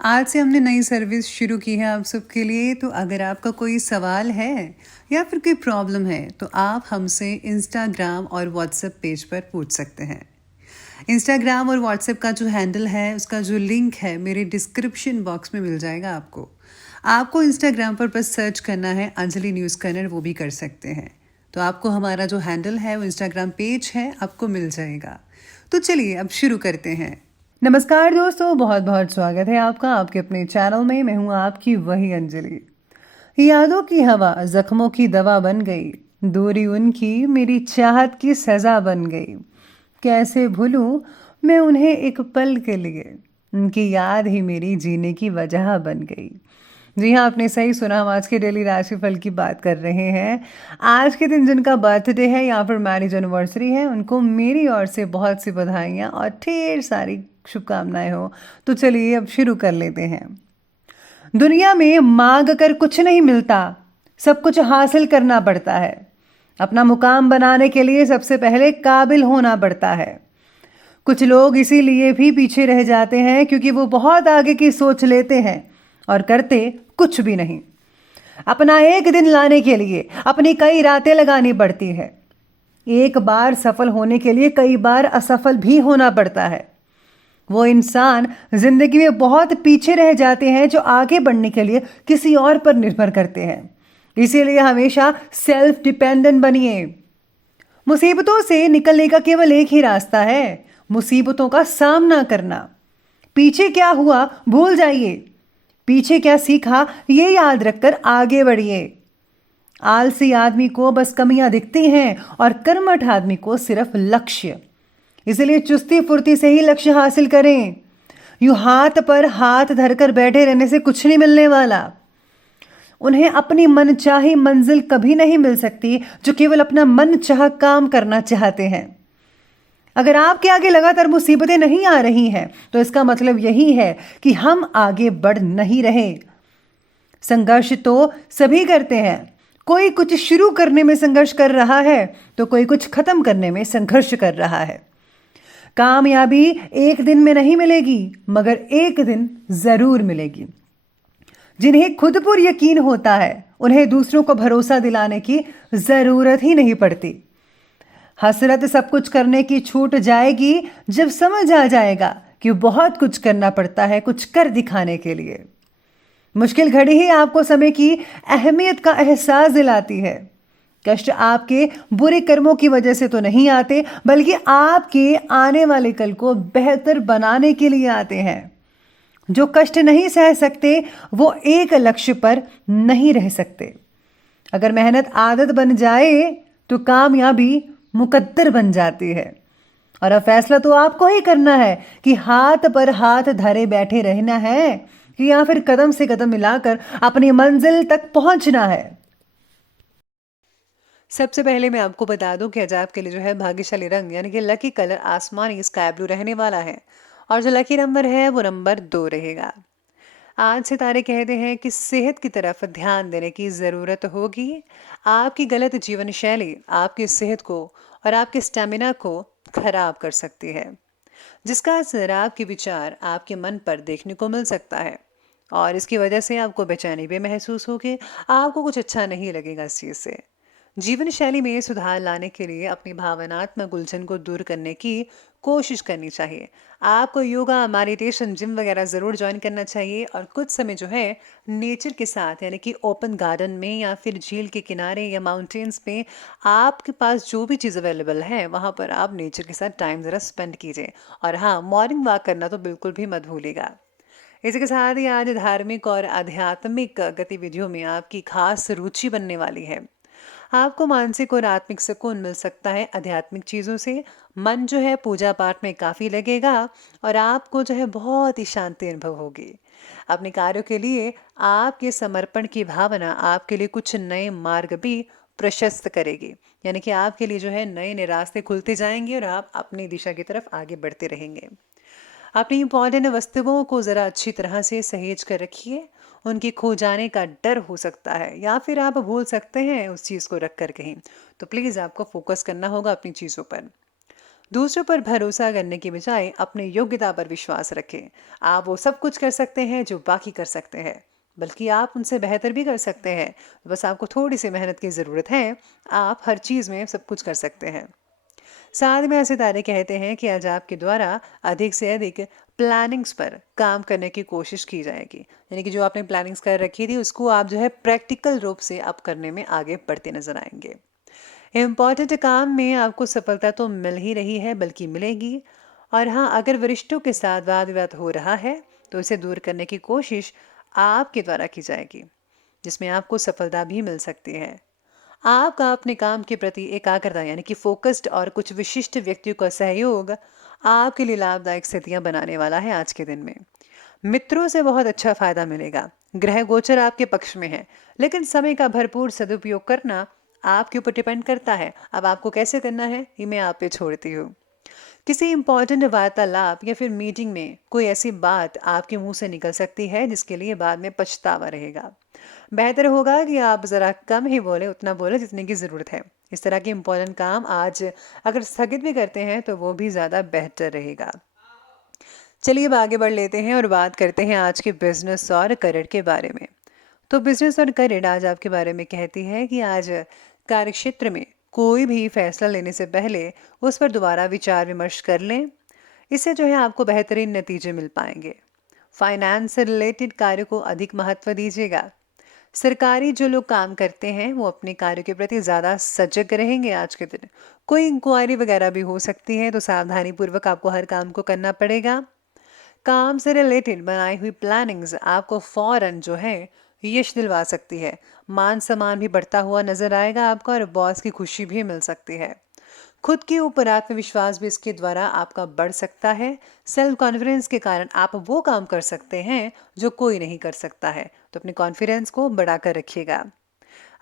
आज से हमने नई सर्विस शुरू की है आप सबके लिए। तो अगर आपका कोई सवाल है या फिर कोई प्रॉब्लम है तो आप हमसे इंस्टाग्राम और व्हाट्सएप पेज पर पूछ सकते हैं। इंस्टाग्राम और व्हाट्सएप का जो हैंडल है उसका जो लिंक है मेरे डिस्क्रिप्शन बॉक्स में मिल जाएगा आपको। आपको इंस्टाग्राम पर बस सर्च करना है अंजलि न्यूज़ कन्नड़, वो भी कर सकते हैं। तो आपको हमारा जो हैंडल है वो इंस्टाग्राम पेज है आपको मिल जाएगा। तो चलिए अब शुरू करते हैं। नमस्कार दोस्तों, बहुत बहुत स्वागत है आपका आपके अपने चैनल में। मैं हूँ आपकी वही अंजलि। यादों की हवा जख्मों की दवा बन गई, दूरी उनकी मेरी चाहत की सजा बन गई। कैसे भूलूं मैं उन्हें एक पल के लिए, उनकी याद ही मेरी जीने की वजह बन गई। जी हाँ, आपने सही सुना। हम आज के डेली राशिफल की बात कर रहे हैं। आज के दिन जिनका बर्थडे है या फिर मैरिज एनिवर्सरी है, उनको मेरी ओर से बहुत सी बधाइयाँ और ढेर सारी शुभकामनाएं हो। तो चलिए अब शुरू कर लेते हैं। दुनिया में मांग कर कुछ नहीं मिलता, सब कुछ हासिल करना पड़ता है। अपना मुकाम बनाने के लिए सबसे पहले काबिल होना पड़ता है। कुछ लोग इसीलिए भी पीछे रह जाते हैं क्योंकि वो बहुत आगे की सोच लेते हैं और करते कुछ भी नहीं। अपना एक दिन लाने के लिए अपनी कई रातें लगानी पड़ती है। एक बार सफल होने के लिए कई बार असफल भी होना पड़ता है। वो इंसान जिंदगी में बहुत पीछे रह जाते हैं जो आगे बढ़ने के लिए किसी और पर निर्भर करते हैं। इसीलिए हमेशा सेल्फ डिपेंडेंट बनिए। मुसीबतों से निकलने का केवल एक ही रास्ता है, मुसीबतों का सामना करना। पीछे क्या हुआ भूल जाइए, पीछे क्या सीखा ये याद रखकर आगे बढ़िए। आलसी आदमी को बस कमियां दिखती हैं और कर्मठ आदमी को सिर्फ लक्ष्य। इसलिए चुस्ती फुर्ती से ही लक्ष्य हासिल करें। यूं हाथ पर हाथ धरकर बैठे रहने से कुछ नहीं मिलने वाला। उन्हें अपनी मनचाही मंजिल कभी नहीं मिल सकती जो केवल अपना मन चाह काम करना चाहते हैं। अगर आपके आगे लगातार मुसीबतें नहीं आ रही हैं तो इसका मतलब यही है कि हम आगे बढ़ नहीं रहे। संघर्ष तो सभी करते हैं। कोई कुछ शुरू करने में संघर्ष कर रहा है तो कोई कुछ खत्म करने में संघर्ष कर रहा है। कामयाबी एक दिन में नहीं मिलेगी मगर एक दिन जरूर मिलेगी। जिन्हें खुद पर यकीन होता है उन्हें दूसरों को भरोसा दिलाने की जरूरत ही नहीं पड़ती। हसरत सब कुछ करने की छूट जाएगी जब समझ आ जाएगा कि बहुत कुछ करना पड़ता है कुछ कर दिखाने के लिए। मुश्किल घड़ी ही आपको समय की अहमियत का एहसास दिलाती है। कष्ट आपके बुरे कर्मों की वजह से तो नहीं आते बल्कि आपके आने वाले कल को बेहतर बनाने के लिए आते हैं। जो कष्ट नहीं सह सकते वो एक लक्ष्य पर नहीं रह सकते। अगर मेहनत आदत बन जाए तो कामयाबी मुकद्दर बन जाती है। और अब फैसला तो आपको ही करना है कि हाथ पर हाथ धरे बैठे रहना है कि या फिर कदम से कदम मिलाकर अपनी मंजिल तक पहुंचना है। सबसे पहले मैं आपको बता दूं कि आज आपके लिए जो है भाग्यशाली रंग यानी कि लकी कलर आसमानी स्काई ब्लू रहने वाला है और जो लकी नंबर है वो नंबर 2 रहेगा। आज सितारे कहते हैं कि सेहत की तरफ ध्यान देने की ज़रूरत होगी। आपकी गलत जीवन शैली आपकी सेहत को और आपके स्टेमिना को खराब कर सकती है, जिसका असर आपके विचार आपके मन पर देखने को मिल सकता है और इसकी वजह से आपको बेचैनी भी महसूस होगी। आपको कुछ अच्छा नहीं लगेगा इस चीज़ से। जीवन शैली में सुधार लाने के लिए अपनी भावनात्मक उलझन को दूर करने की कोशिश करनी चाहिए। आपको योगा, मेडिटेशन, जिम वगैरह ज़रूर ज्वाइन करना चाहिए और कुछ समय जो है नेचर के साथ यानी कि ओपन गार्डन में या फिर झील के किनारे या माउंटेन्स पे आपके पास जो भी चीज़ अवेलेबल है वहाँ पर आप नेचर के साथ टाइम ज़रा स्पेंड कीजिए। और हाँ, मॉर्निंग वॉक करना तो बिल्कुल भी मत भूलिएगा। इसी के साथ ही आज धार्मिक और आध्यात्मिक गतिविधियों में आपकी खास रुचि बनने वाली है। आपको मानसिक और आत्मिक सुकून मिल सकता है आध्यात्मिक चीज़ों से। मन जो है पूजा पाठ में काफ़ी लगेगा और आपको जो है बहुत ही शांति अनुभव होगी। अपने कार्यों के लिए आपके समर्पण की भावना आपके लिए कुछ नए मार्ग भी प्रशस्त करेगी। यानी कि आपके लिए जो है नए नए रास्ते खुलते जाएंगे और आप अपनी दिशा की तरफ आगे बढ़ते रहेंगे। अपनी इंपॉर्टेंट वस्तुओं को ज़रा अच्छी तरह से सहेज कर रखिए। उनके खो जाने का डर हो सकता है या फिर आप भूल सकते हैं उस चीज़ को रख कर कहीं। तो प्लीज़ आपको फोकस करना होगा अपनी चीज़ों पर। दूसरों पर भरोसा करने के बजाय अपनी योग्यता पर विश्वास रखें। आप वो सब कुछ कर सकते हैं जो बाकी कर सकते हैं, बल्कि आप उनसे बेहतर भी कर सकते हैं। बस आपको थोड़ी सी मेहनत की ज़रूरत है। आप हर चीज़ में सब कुछ कर सकते हैं। साथ में सितारे कहते हैं कि आज आपके द्वारा अधिक से अधिक प्लानिंग्स पर काम करने की कोशिश की जाएगी। यानी कि जो आपने प्लानिंग्स कर रखी थी उसको आप जो है प्रैक्टिकल रूप से आप करने में आगे बढ़ते नजर आएंगे। इम्पॉर्टेंट काम में आपको सफलता तो मिल ही रही है, बल्कि मिलेगी। और हाँ, अगर वरिष्ठों के साथ वाद विवाद हो रहा है तो इसे दूर करने की कोशिश आपके द्वारा की जाएगी, जिसमें आपको सफलता भी मिल सकती है। आपका अपने काम के प्रति एकाग्रता यानी कि फोकस्ड और कुछ विशिष्ट व्यक्तियों का सहयोग आपके लिए लाभदायक स्थितियां बनाने वाला है आज के दिन में। मित्रों से बहुत अच्छा फायदा मिलेगा। ग्रह गोचर आपके पक्ष में है, लेकिन समय का भरपूर सदुपयोग करना आपके ऊपर डिपेंड करता है। अब आपको कैसे करना है ये मैं आप पे छोड़ती हूँ। किसी इंपॉर्टेंट वार्तालाप या फिर मीटिंग में कोई ऐसी बात आपके मुंह से निकल सकती है जिसके लिए बाद में पछतावा रहेगा। बेहतर होगा कि आप ज़रा कम ही बोले, उतना बोले जितने की ज़रूरत है। इस तरह के इंपॉर्टेंट काम आज अगर स्थगित भी करते हैं तो वो भी ज़्यादा बेहतर रहेगा। चलिए अब आगे बढ़ लेते हैं और बात करते हैं आज के बिजनेस और करियर के बारे में। तो बिजनेस और करियर आज आपके बारे में कहती है कि आज कार्यक्षेत्र में कोई भी फैसला लेने से पहले उस पर दोबारा विचार विमर्श कर लें। इससे जो है आपको बेहतरीन नतीजे मिल पाएंगे। फाइनेंस से रिलेटेड कार्य को अधिक महत्व दीजिएगा। सरकारी जो लोग काम करते हैं वो अपने कार्यों के प्रति ज़्यादा सजग रहेंगे आज के दिन। कोई इंक्वायरी वगैरह भी हो सकती है तो सावधानी पूर्वक आपको हर काम को करना पड़ेगा। काम से रिलेटेड बनाई हुई प्लानिंग्स आपको फौरन जो है यश दिलवा सकती है। मान सम्मान भी बढ़ता हुआ नजर आएगा आपका और बॉस की खुशी भी मिल सकती है। खुद के ऊपर आत्मविश्वास भी इसके द्वारा आपका बढ़ सकता है। सेल्फ कॉन्फिडेंस के कारण आप वो काम कर सकते हैं जो कोई नहीं कर सकता है, तो अपने कॉन्फिडेंस को बढ़ाकर रखिएगा।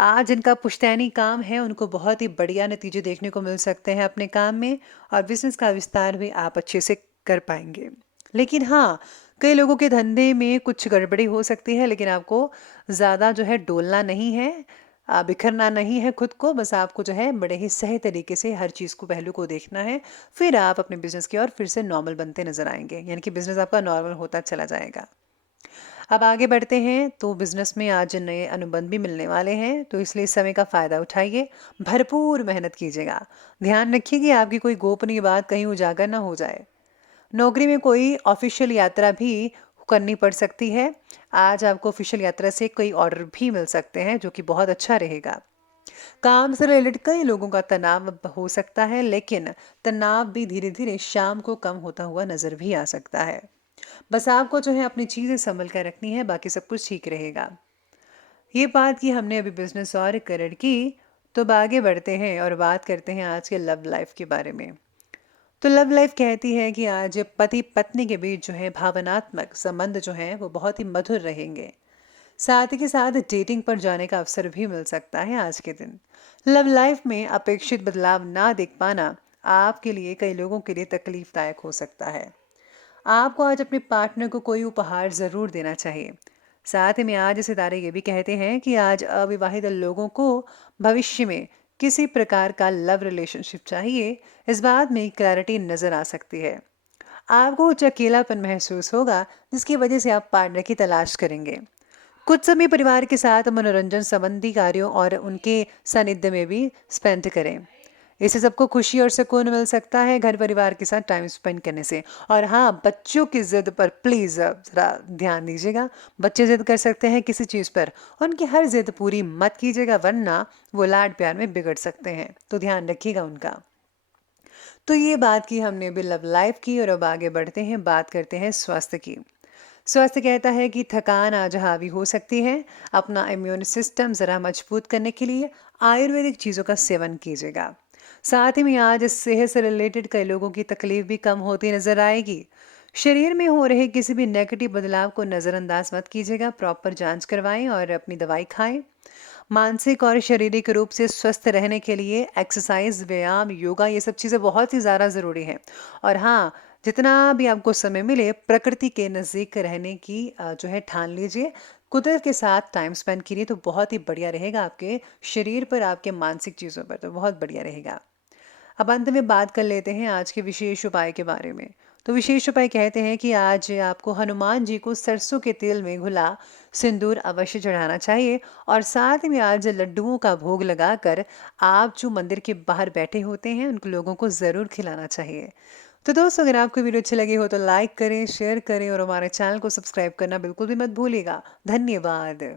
आज जिनका पुश्तैनी काम है उनको बहुत ही बढ़िया नतीजे देखने को मिल सकते हैं अपने काम में, और बिजनेस का विस्तार भी आप अच्छे से कर पाएंगे। लेकिन हाँ, कई लोगों के धंधे में कुछ गड़बड़ी हो सकती है, लेकिन आपको ज़्यादा जो है डोलना नहीं है, बिखरना नहीं है खुद को। बस आपको जो है बड़े ही सही तरीके से हर चीज़ को, पहलू को देखना है। फिर आप अपने बिजनेस की ओर फिर से नॉर्मल बनते नजर आएंगे, यानी कि बिजनेस आपका नॉर्मल होता चला जाएगा। अब आगे बढ़ते हैं तो बिजनेस में आज नए अनुबंध भी मिलने वाले हैं, तो इसलिए इस समय का फ़ायदा उठाइए। भरपूर मेहनत कीजिएगा। ध्यान रखिए कि आपकी कोई गोपनीय बात कहीं उजागर ना हो जाए। नौकरी में कोई ऑफिशियल यात्रा भी करनी पड़ सकती है। आज आपको ऑफिशियल यात्रा से कई ऑर्डर भी मिल सकते हैं, जो कि बहुत अच्छा रहेगा। काम से रिलेटेड कई लोगों का तनाव हो सकता है, लेकिन तनाव भी धीरे धीरे शाम को कम होता हुआ नजर भी आ सकता है। बस आपको जो है अपनी चीज़ें संभल कर रखनी है, बाकी सब कुछ ठीक रहेगा। ये बात की हमने अभी बिजनेस और करियर की। तो अब आगे बढ़ते हैं और बात करते हैं आज के लव लाइफ के बारे में। तो लव लाइफ कहती है कि आज पति पत्नी के बीच जो है भावनात्मक संबंध जो है वो बहुत ही मधुर रहेंगे। साथ ही के साथ डेटिंग पर जाने का अवसर भी मिल सकता है आज के दिन। लव लाइफ में अपेक्षित बदलाव ना देख पाना आपके लिए, कई लोगों के लिए तकलीफदायक हो सकता है। आपको आज अपने पार्टनर को कोई उपहार ज़रूर देना चाहिए। साथ ही में आज सितारे ये भी कहते हैं कि आज अविवाहित लोगों को भविष्य में किसी प्रकार का लव रिलेशनशिप चाहिए। इस बात में क्लैरिटी नज़र आ सकती है। आपको कुछ अकेलापन महसूस होगा, जिसकी वजह से आप पार्टनर की तलाश करेंगे। कुछ समय परिवार के साथ मनोरंजन संबंधी कार्यों और उनके सानिध्य में भी स्पेंड करें। इससे सबको खुशी और सुकून मिल सकता है घर परिवार के साथ टाइम स्पेंड करने से। और हाँ, बच्चों की जिद पर प्लीज़ ज़रा ध्यान दीजिएगा। बच्चे जिद कर सकते हैं किसी चीज़ पर, उनकी हर जिद पूरी मत कीजिएगा, वरना वो लाड प्यार में बिगड़ सकते हैं, तो ध्यान रखिएगा उनका। तो ये बात की हमने अभी लव लाइफ की, और अब आगे बढ़ते हैं, बात करते हैं स्वास्थ्य की। स्वास्थ्य कहता है कि थकान आज हावी हो सकती है। अपना इम्यून सिस्टम ज़रा मजबूत करने के लिए आयुर्वेदिक चीज़ों का सेवन कीजिएगा। साथ ही में आज सेहत से रिलेटेड कई लोगों की तकलीफ भी कम होती नजर आएगी। शरीर में हो रहे किसी भी नेगेटिव बदलाव को नज़रअंदाज मत कीजिएगा। प्रॉपर जांच करवाएं और अपनी दवाई खाएं। मानसिक और शारीरिक रूप से स्वस्थ रहने के लिए एक्सरसाइज, व्यायाम, योगा, ये सब चीज़ें बहुत ही ज़्यादा ज़रूरी हैं। और हाँ, जितना भी आपको समय मिले प्रकृति के नज़दीक रहने की जो है ठान लीजिए। कुदरत के साथ टाइम स्पेंड करिए तो बहुत ही बढ़िया रहेगा। आपके शरीर पर, आपके मानसिक चीज़ों पर तो बहुत बढ़िया रहेगा। अब अंत में बात कर लेते हैं आज के विशेष उपाय के बारे में। तो विशेष उपाय कहते हैं कि आज आपको हनुमान जी को सरसों के तेल में घुला सिंदूर अवश्य चढ़ाना चाहिए और साथ में आज लड्डुओं का भोग लगाकर आप जो मंदिर के बाहर बैठे होते हैं उन लोगों को ज़रूर खिलाना चाहिए। तो दोस्तों, अगर आपको वीडियो अच्छी लगी हो तो लाइक करें, शेयर करें और हमारे चैनल को सब्सक्राइब करना बिल्कुल भी मत भूलिएगा। धन्यवाद।